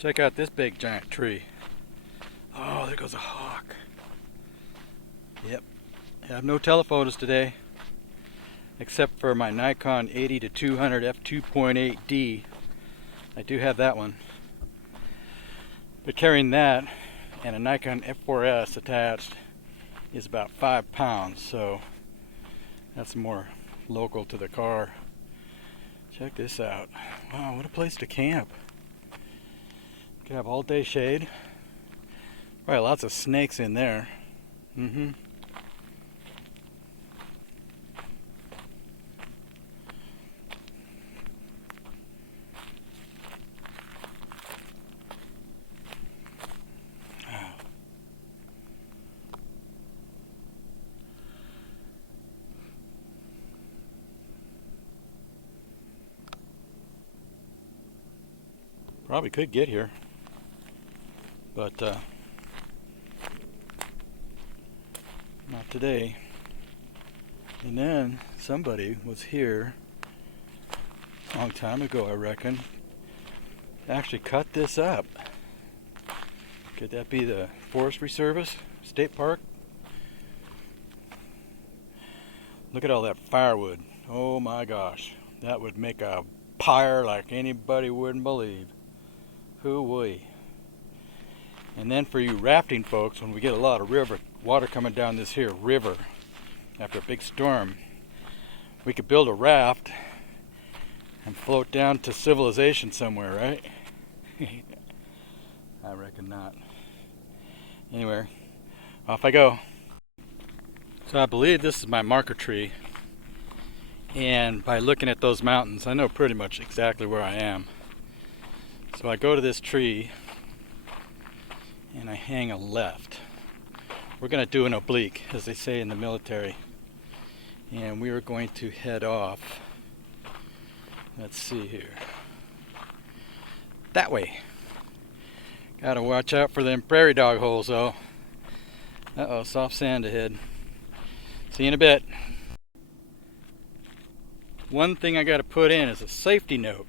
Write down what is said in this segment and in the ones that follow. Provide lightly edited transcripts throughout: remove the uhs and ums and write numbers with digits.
Check out this big giant tree. Oh, there goes a hawk. Yep. I have no telephotos today, except for my Nikon 80-200 f2.8D. I do have that one. But carrying that and a Nikon F4S attached is about 5 pounds, so that's more local to the car. Check this out. Wow, what a place to camp. You can have all day shade. Probably lots of snakes in there. Probably could get here, but not today. And then somebody was here a long time ago, I reckon, actually cut this up. Could that be the Forestry Service, State Park? Look at all that firewood. Oh my gosh, that would make a pyre like anybody wouldn't believe. Hoo-wee. And then for you rafting folks, when we get a lot of water coming down this here river after a big storm, we could build a raft and float down to civilization somewhere, right? I reckon not. Anyway, off I go. So I believe this is my marker tree, and by looking at those mountains, I know pretty much exactly where I am. So I go to this tree and I hang a left. We're going to do an oblique, as they say in the military. And we are going to head off. Let's see here. That way. Gotta watch out for them prairie dog holes though. Uh-oh, soft sand ahead. See you in a bit. One thing I gotta put in is a safety note.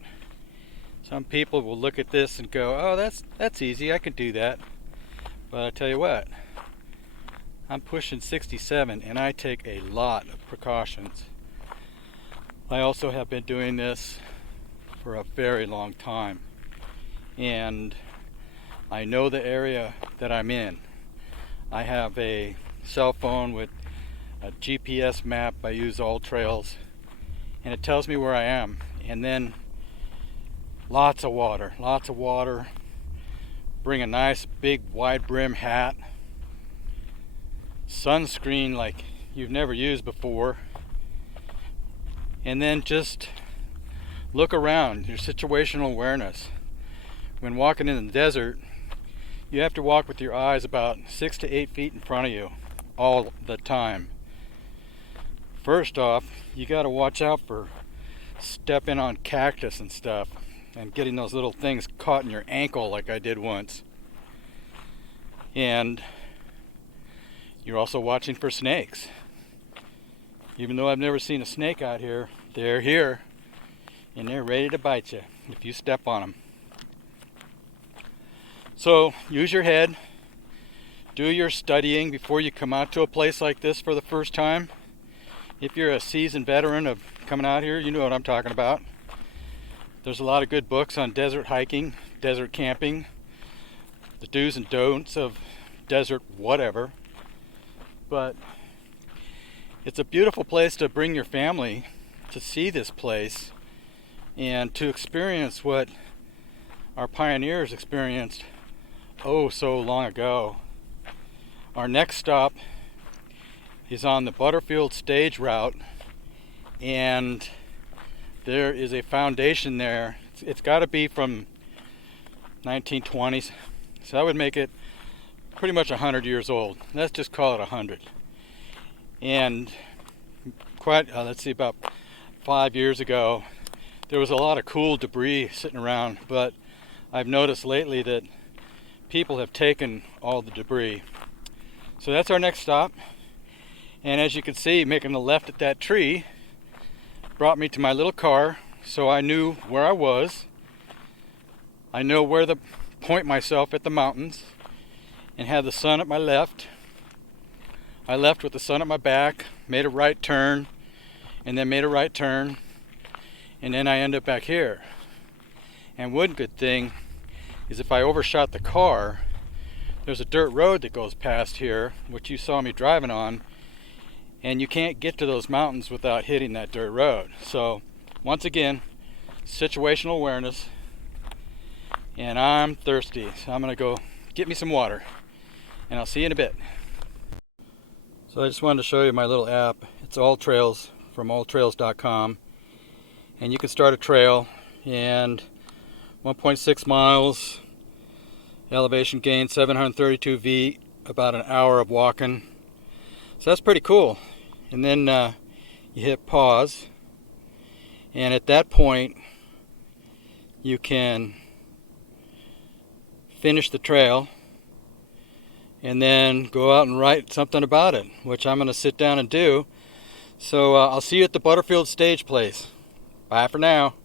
Some people will look at this and go, oh, that's easy, I can do that. But I tell you what, I'm pushing 67 and I take a lot of precautions. I also have been doing this for a very long time. And I know the area that I'm in. I have a cell phone with a GPS map. I use AllTrails. And it tells me where I am. And then lots of water, lots of water. Bring a nice big wide brim hat. Sunscreen like you've never used before. And then just look around, your situational awareness. When walking in the desert, you have to walk with your eyes about 6 to 8 feet in front of you all the time. First off, you got to watch out for stepping on cactus and stuff and getting those little things caught in your ankle like I did once. And you're also watching for snakes. Even though I've never seen a snake out here, they're here and they're ready to bite you if you step on them. So use your head, do your studying before you come out to a place like this for the first time. If you're a seasoned veteran of coming out here, you know what I'm talking about. There's a lot of good books on desert hiking, desert camping, the do's and don'ts of desert whatever. But it's a beautiful place to bring your family to see this place and to experience what our pioneers experienced oh so long ago. Our next stop is on the Butterfield stage route, and there is a foundation there. It's got to be from 1920s, so I would make it pretty much 100 years old. Let's just call it 100. And about 5 years ago, there was a lot of cool debris sitting around, but I've noticed lately that people have taken all the debris. So that's our next stop. And as you can see, making the left at that tree brought me to my little car, so I knew where I was. I know where the point myself at the mountains and have the sun at my left. I left with the sun at my back, made a right turn, and then made a right turn, and then I end up back here. And one good thing is if I overshot the car, there's a dirt road that goes past here, which you saw me driving on, and you can't get to those mountains without hitting that dirt road. So once again, situational awareness, and I'm thirsty, so I'm gonna go get me some water, and I'll see you in a bit. So I just wanted to show you my little app. It's All Trails from alltrails.com, and you can start a trail, and 1.6 miles, elevation gain 732 feet, about an hour of walking. So that's pretty cool. And then you hit pause, and at that point you can finish the trail and then go out and write something about it, which I'm going to sit down and do. So I'll see you at the Butterfield Stage Place. Bye for now.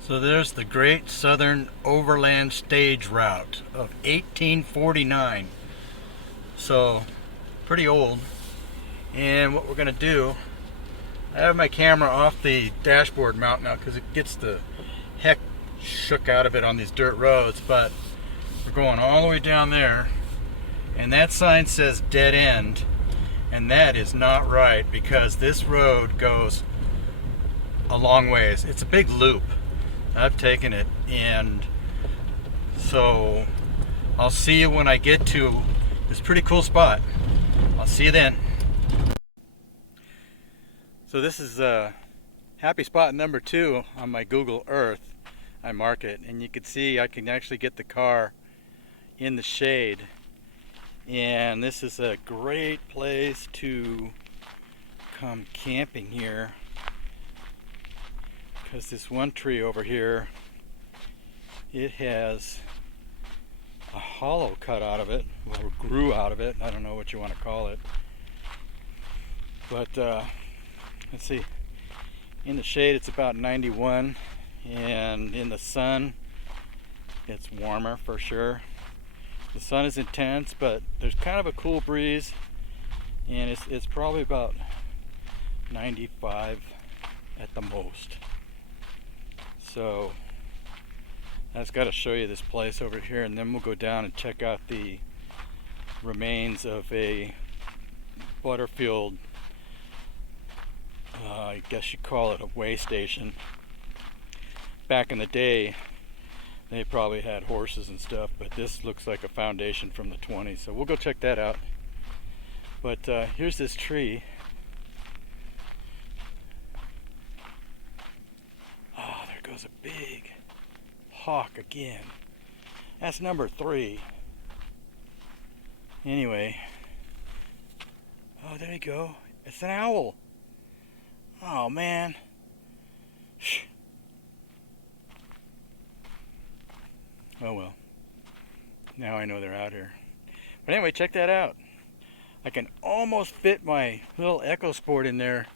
So there's the Great Southern Overland Stage Route of 1849. So pretty old. And what we're going to do, I have my camera off the dashboard mount now because it gets the heck shook out of it on these dirt roads, but we're going all the way down there, and that sign says dead end, and that is not right because this road goes a long ways. It's a big loop. I've taken it, and so I'll see you when I get to this pretty cool spot. I'll see you then. So this is happy spot number 2 on my Google Earth. I mark it, and you can see I can actually get the car in the shade, and this is a great place to come camping here because this one tree over here, it has a hollow cut out of it, or grew out of it, I don't know what you want to call it, but let's see, in the shade it's about 91, and in the sun it's warmer for sure. The sun is intense, but there's kind of a cool breeze, and it's probably about 95 at the most. So I just got to show you this place over here, and then we'll go down and check out the remains of a Butterfield, I guess you call it a way station. Back in the day, they probably had horses and stuff, but this looks like a foundation from the 20s, so we'll go check that out. But here's this tree. Oh, there goes a big hawk again. That's number 3. Anyway, oh, there you go. It's an owl. Oh man. Shh. Oh well, now I know they're out here. But anyway, check that out. I can almost fit my little EcoSport in there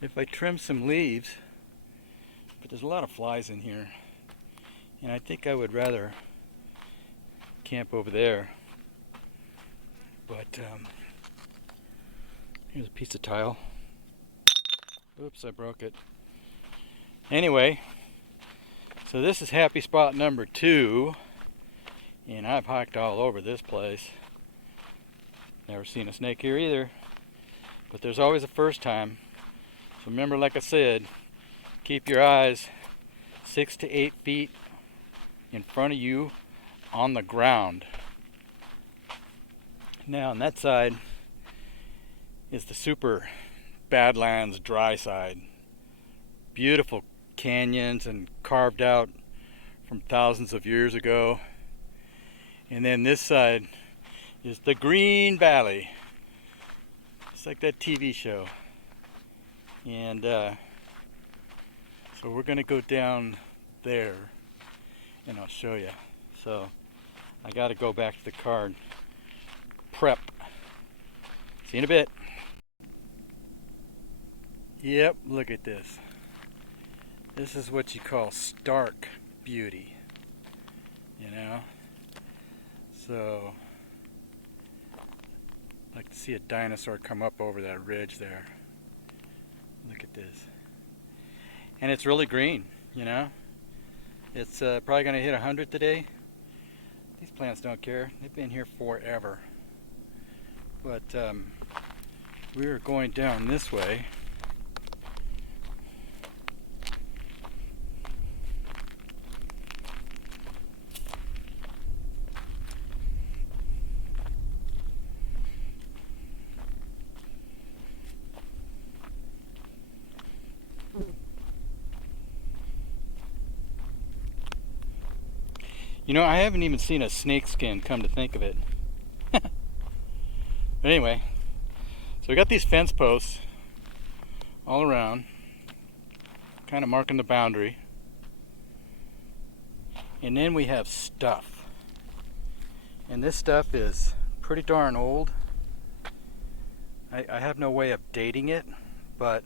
if I trim some leaves, but there's a lot of flies in here, and I think I would rather camp over there. But here's a piece of tile. Oops, I broke it. Anyway, so this is happy spot number 2, and I've hiked all over this place. Never seen a snake here either, but there's always a first time. So remember, like I said, keep your eyes 6 to 8 feet in front of you on the ground. Now on that side is the super Badlands dry side. Beautiful canyons and carved out from thousands of years ago. And then this side is the Green Valley. It's like that TV show. And so we're gonna go down there and I'll show you. So I gotta go back to the car and prep. See you in a bit. Yep, look at this. This is what you call stark beauty. you know. So I'd like to see a dinosaur come up over that ridge there. Look at this. And it's really green, you know. It's probably going to hit 100 today. These plants don't care. They've been here forever. But we were going down this way. You know, I haven't even seen a snake skin, come to think of it. But anyway, so we got these fence posts all around, kind of marking the boundary. And then we have stuff. And this stuff is pretty darn old. I have no way of dating it, but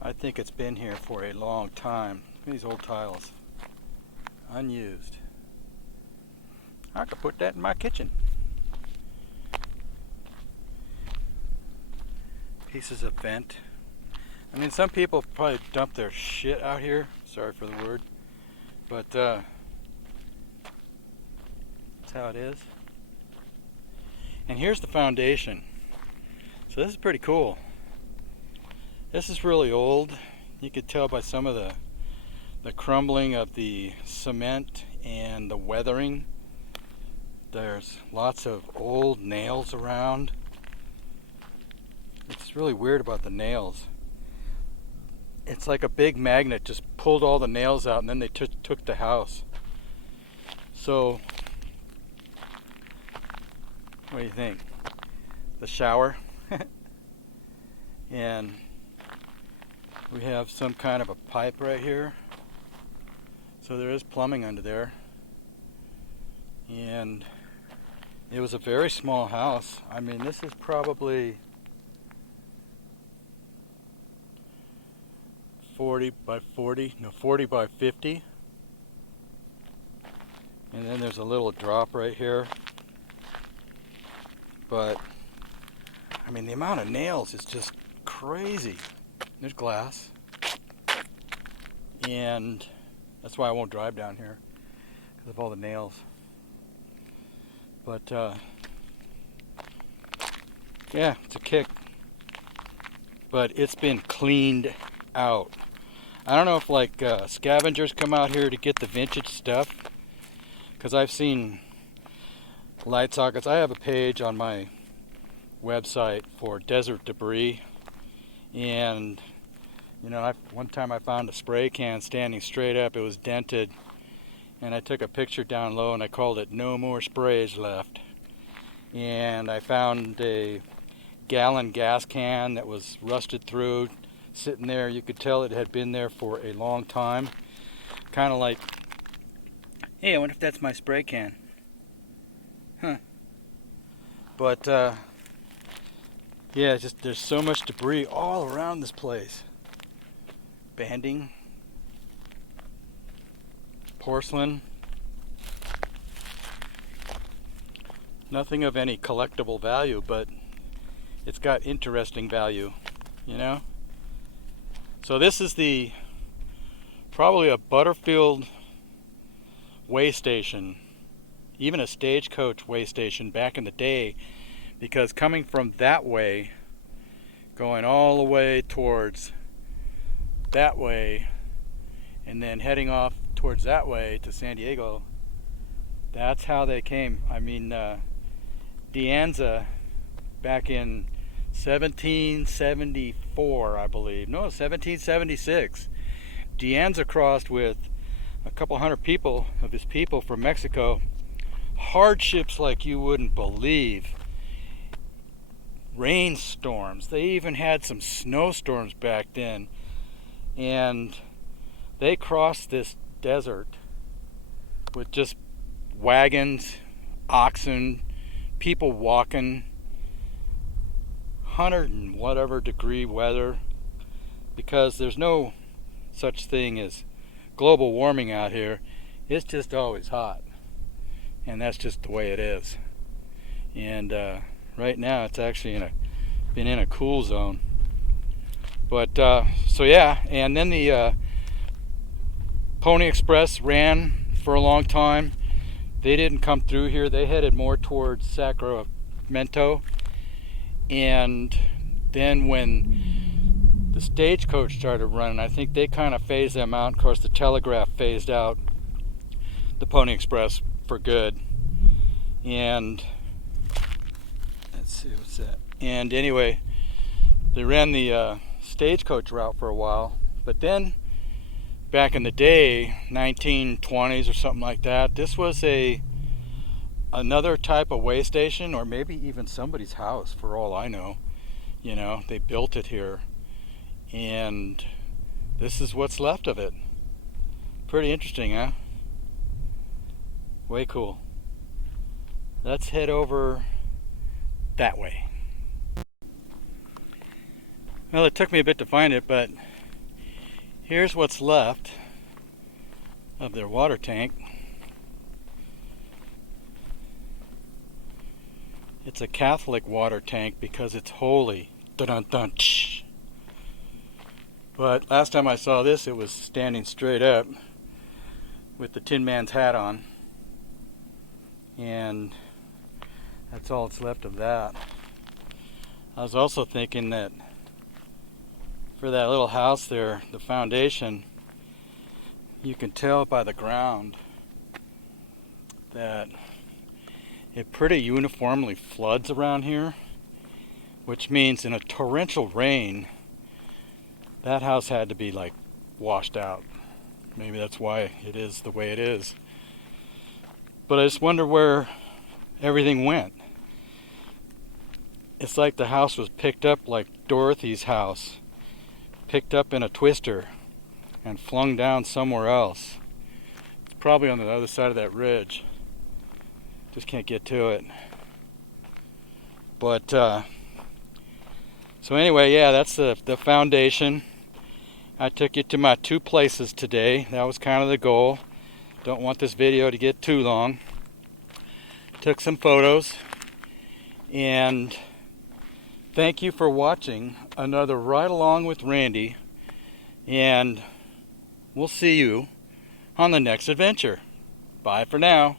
I think it's been here for a long time. These old tiles, unused. I could put that in my kitchen. Pieces of vent. I mean, some people probably dump their shit out here. Sorry for the word, but that's how it is. And here's the foundation. So this is pretty cool. This is really old. You could tell by some of the crumbling of the cement and the weathering. There's lots of old nails around. It's really weird about the nails. It's like a big magnet just pulled all the nails out and then they took the house. So, what do you think? The shower. And we have some kind of a pipe right here. So there is plumbing under there. And it was a very small house. I mean, this is probably 40 by 40, no, 40 by 50. And then there's a little drop right here. But, I mean, the amount of nails is just crazy. There's glass. And that's why I won't drive down here, because of all the nails. But, yeah, it's a kick. But it's been cleaned out. I don't know if, like, scavengers come out here to get the vintage stuff, because I've seen light sockets. I have a page on my website for desert debris. And you know, one time I found a spray can standing straight up. It was dented, and I took a picture down low and I called it "No More Sprays Left." And I found a gallon gas can that was rusted through, sitting there. You could tell it had been there for a long time. Kind of like, hey, I wonder if that's my spray can. Huh. But yeah, just there's so much debris all around this place. Banding, porcelain, nothing of any collectible value, but it's got interesting value, you know? So this is probably a Butterfield way station, even a stagecoach way station back in the day, because coming from that way, going all the way towards that way, and then heading off towards that way to San Diego, that's how they came. I mean, De Anza back in 1774, I believe. No, 1776. De Anza crossed with a couple hundred people of his people from Mexico. Hardships like you wouldn't believe. Rainstorms. They even had some snowstorms back then. And they crossed this desert with just wagons, oxen, people walking, 100 and whatever degree weather, because there's no such thing as global warming out here, it's just always hot. And that's just the way it is. And right now it's actually been in a cool zone. But so yeah, and then the Pony Express ran for a long time. They didn't come through here. They headed more towards Sacramento. And then when the stagecoach started running, I think they kind of phased them out. Of course, the Telegraph phased out the Pony Express for good. And let's see, what's that? And anyway, they ran the stagecoach route for a while. But then, back in the day, 1920s or something like that, this was another type of way station, or maybe even somebody's house, for all I know. You know, they built it here, and this is what's left of it. Pretty interesting, huh? Way cool. Let's head over that way. Well, it took me a bit to find it, but here's what's left of their water tank. It's a Catholic water tank because it's holy. Dun-dun-dun. But last time I saw this, it was standing straight up with the Tin Man's hat on. And that's all that's left of that. I was also thinking that for that little house there, the foundation, you can tell by the ground that it pretty uniformly floods around here, which means in a torrential rain, that house had to be like washed out. Maybe that's why it is the way it is. But I just wonder where everything went. It's like the house was picked up like Dorothy's house, picked up in a twister and flung down somewhere else. It's probably on the other side of that ridge. Just can't get to it. But so anyway, yeah, that's the foundation. I took you to my two places today. That was kind of the goal. Don't want this video to get too long. Took some photos, and thank you for watching another Ride Along with Randy, and we'll see you on the next adventure. Bye for now.